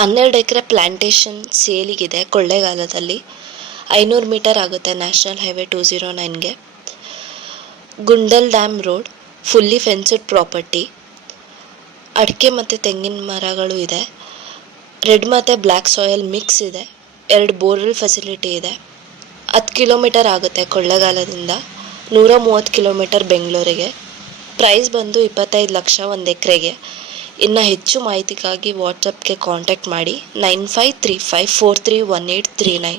12 ಎಕರೆ plantation ಸೇಲಿಗಿದೆ ಕೊಳ್ಳೇಗಾಲದಲ್ಲಿ. 500 metre ಆಗುತ್ತೆ national highway 209ಗೆ. Gundal dam road, fully ಫೆನ್ಸ್ಡ್ property. ಅಡಿಕೆ ಮತ್ತು ತೆಂಗಿನ ಮರಗಳು ಇದೆ. ರೆಡ್ ಮತ್ತು ಬ್ಲ್ಯಾಕ್ ಸಾಯಿಲ್ ಮಿಕ್ಸ್ ಇದೆ. 2 ಬೋರ್ವೆಲ್ ಫೆಸಿಲಿಟಿ ಇದೆ. 10 ಕಿಲೋಮೀಟರ್ ಆಗುತ್ತೆ ಕೊಳ್ಳೇಗಾಲದಿಂದ, 130 ಕಿಲೋಮೀಟರ್ ಬೆಂಗಳೂರಿಗೆ. ಪ್ರೈಸ್ ಬಂದು 25 ಲಕ್ಷ ಒಂದು ಎಕರೆಗೆ. ಇನ್ನು ಹೆಚ್ಚು ಮಾಹಿತಿಗಾಗಿ ವಾಟ್ಸಪ್ಗೆ ಕಾಂಟ್ಯಾಕ್ಟ್ ಮಾಡಿ 9535431839.